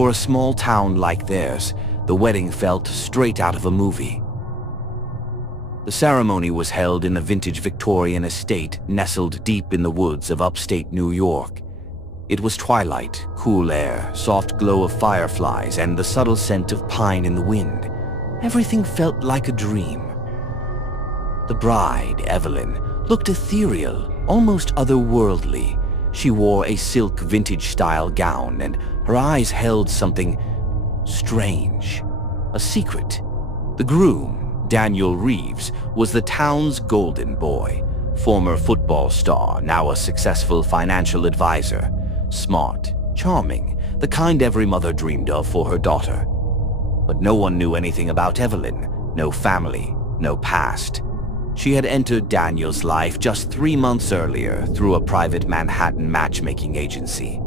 For a small town like theirs, the wedding felt straight out of a movie. The ceremony was held in a vintage Victorian estate nestled deep in the woods of upstate New York. It was twilight, cool air, soft glow of fireflies, and the subtle scent of pine in the wind. Everything felt like a dream. The bride, Evelyn, looked ethereal, almost otherworldly. She wore a silk vintage-style gown, and her eyes held something strange, a secret. The groom, Daniel Reeves, was the town's golden boy, former football star, now a successful financial advisor. Smart, charming, the kind every mother dreamed of for her daughter. But no one knew anything about Evelyn, no family, no past. She had entered Daniel's life just 3 months earlier through a private Manhattan matchmaking agency.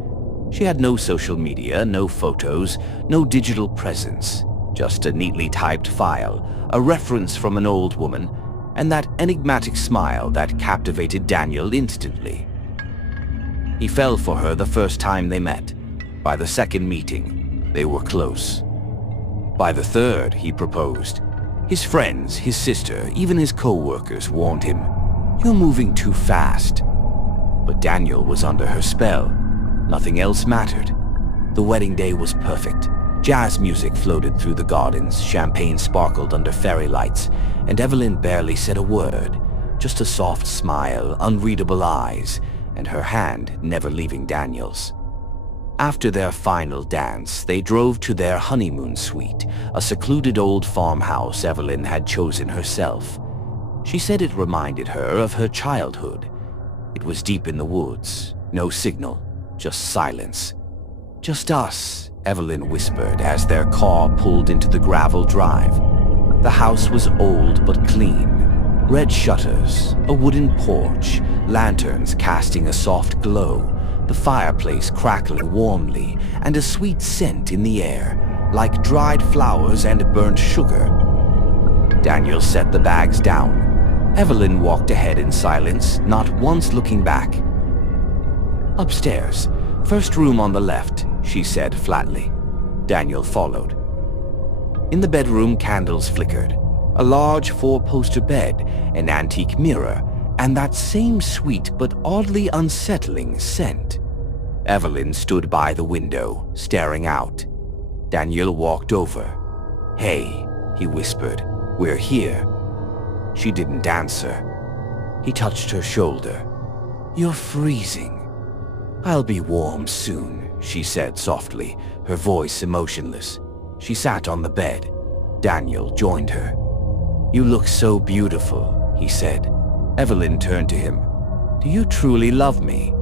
She had no social media, no photos, no digital presence, just a neatly typed file, a reference from an old woman, and that enigmatic smile that captivated Daniel instantly. He fell for her the first time they met. By the second meeting, they were close. By the third, he proposed. His friends, his sister, even his co-workers warned him, "You're moving too fast." But Daniel was under her spell. Nothing else mattered. The wedding day was perfect. Jazz music floated through the gardens, champagne sparkled under fairy lights, and Evelyn barely said a word, just a soft smile, unreadable eyes, and her hand never leaving Daniel's. After their final dance, they drove to their honeymoon suite, a secluded old farmhouse Evelyn had chosen herself. She said it reminded her of her childhood. It was deep in the woods, no signal, just silence. "Just us," Evelyn whispered as their car pulled into the gravel drive. The house was old but clean. Red shutters, a wooden porch, lanterns casting a soft glow, the fireplace crackling warmly, and a sweet scent in the air, like dried flowers and burnt sugar. Daniel set the bags down. Evelyn walked ahead in silence, not once looking back. "Upstairs, first room on the left," she said flatly. Daniel followed. In the bedroom, candles flickered. A large four-poster bed, an antique mirror, and that same sweet but oddly unsettling scent. Evelyn stood by the window, staring out. Daniel walked over. "Hey," he whispered, "we're here." She didn't answer. He touched her shoulder. "You're freezing." "I'll be warm soon," she said softly, her voice emotionless. She sat on the bed. Daniel joined her. "You look so beautiful," he said. Evelyn turned to him. "Do you truly love me?"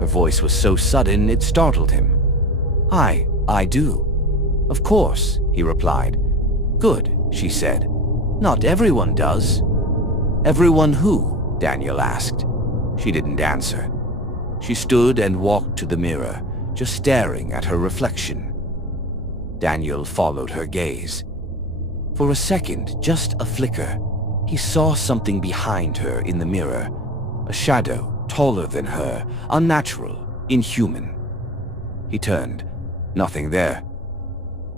Her voice was so sudden it startled him. I do." "Of course," he replied. "Good," she said. "Not everyone does." "Everyone who?" Daniel asked. She didn't answer. She stood and walked to the mirror, just staring at her reflection. Daniel followed her gaze. For a second, just a flicker, he saw something behind her in the mirror, a shadow taller than her, unnatural, inhuman. He turned. Nothing there.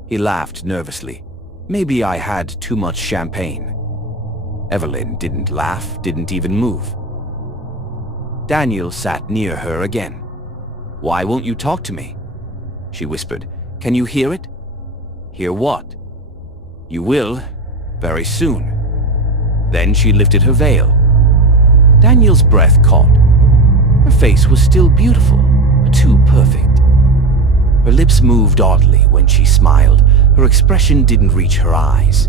He laughed nervously. "Maybe I had too much champagne." Evelyn didn't laugh, didn't even move. Daniel sat near her again. "Why won't you talk to me?" She whispered. "Can you hear it?" "Hear what?" "You will, very soon." Then she lifted her veil. Daniel's breath caught. Her face was still beautiful, but too perfect. Her lips moved oddly when she smiled. Her expression didn't reach her eyes.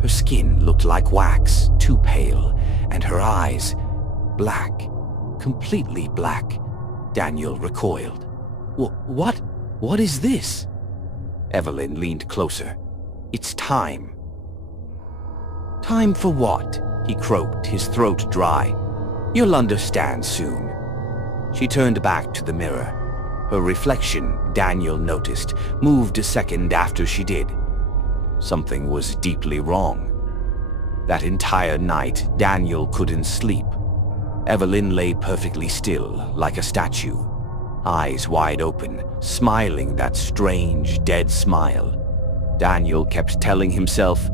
Her skin looked like wax, too pale, and her eyes, black, completely black. Daniel recoiled. What? What is this?" Evelyn leaned closer. "It's time." "Time for what?" he croaked, his throat dry. "You'll understand soon." She turned back to the mirror. Her reflection, Daniel noticed, moved a second after she did. Something was deeply wrong. That entire night, Daniel couldn't sleep. Evelyn lay perfectly still, like a statue. eyes wide open, smiling that strange, dead smile. Daniel kept telling himself,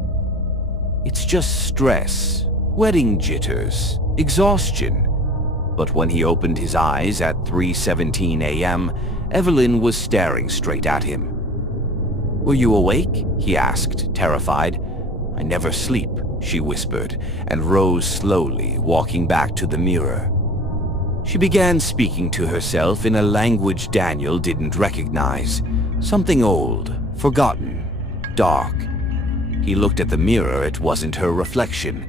"It's just stress, wedding jitters, exhaustion." But when he opened his eyes at 3:17 a.m., Evelyn was staring straight at him. "Were you awake?" he asked, terrified. "I never sleep," she whispered, and rose slowly, walking back to the mirror. She began speaking to herself in a language Daniel didn't recognize. Something old, forgotten, dark. He looked at the mirror. It wasn't her reflection.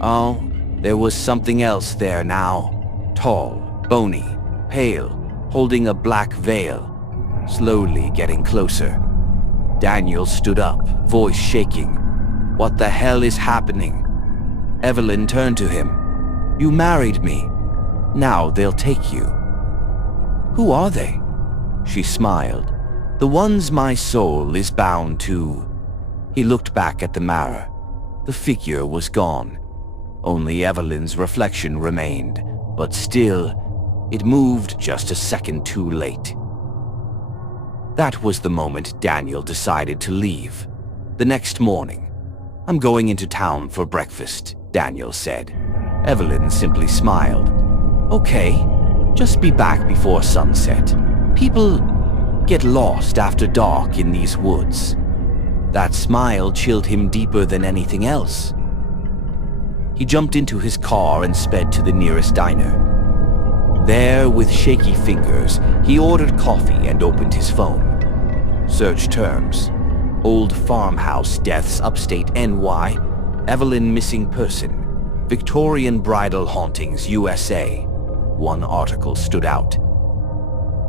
Oh, there was something else there now. Tall, bony, pale, holding a black veil, slowly getting closer. Daniel stood up, voice shaking. "What the hell is happening?" Evelyn turned to him. "You married me. Now they'll take you." "Who are they?" She smiled. "The ones my soul is bound to." He looked back at the mirror. The figure was gone. Only Evelyn's reflection remained, but still, it moved just a second too late. That was the moment Daniel decided to leave. The next morning, "I'm going into town for breakfast," Daniel said. Evelyn simply smiled. "Okay, just be back before sunset. People get lost after dark in these woods." That smile chilled him deeper than anything else. He jumped into his car and sped to the nearest diner. There, with shaky fingers, he ordered coffee and opened his phone. Search terms: old farmhouse deaths upstate NY, Evelyn missing person, Victorian bridal hauntings USA. One article stood out.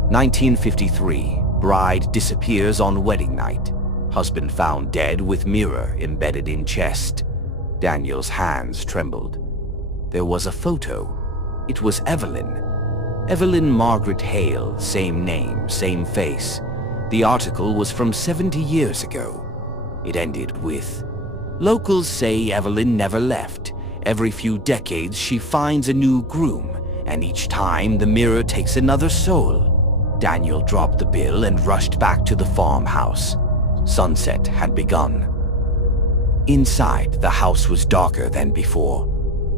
1953, bride disappears on wedding night. Husband found dead with mirror embedded in chest. Daniel's hands trembled. There was a photo. It was Evelyn. Evelyn Margaret Hale, same name, same face. The article was from 70 years ago. It ended with, "Locals say Evelyn never left. Every few decades she finds a new groom, and each time the mirror takes another soul." Daniel dropped the bill and rushed back to the farmhouse. Sunset had begun. Inside, the house was darker than before.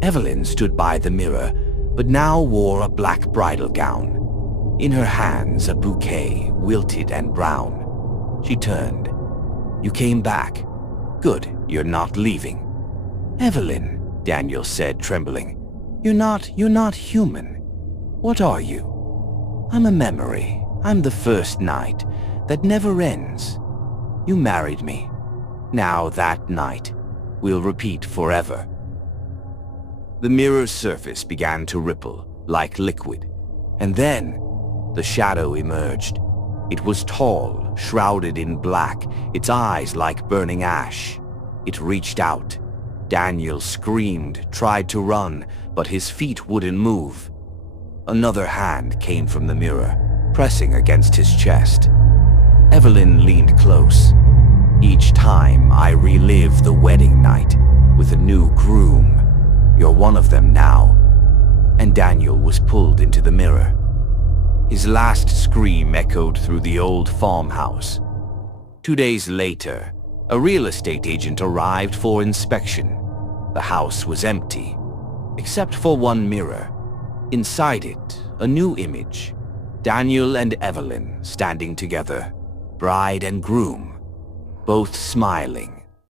Evelyn stood by the mirror, but now wore a black bridal gown. In her hands, a bouquet, wilted and brown. She turned. "You came back. Good, you're not leaving." "Evelyn," Daniel said, trembling. You're not human. What are you?" "I'm a memory. I'm the first night that never ends. You married me. Now that night will repeat forever." The mirror's surface began to ripple like liquid, and then the shadow emerged. It was tall, shrouded in black, its eyes like burning ash. It reached out. Daniel screamed, tried to run, but his feet wouldn't move. Another hand came from the mirror, pressing against his chest. Evelyn leaned close. "Each time I relive the wedding night with a new groom. You're one of them now." And Daniel was pulled into the mirror. His last scream echoed through the old farmhouse. 2 days later, a real estate agent arrived for inspection. The house was empty, except for one mirror. Inside it, a new image. Daniel and Evelyn standing together, bride and groom, both smiling,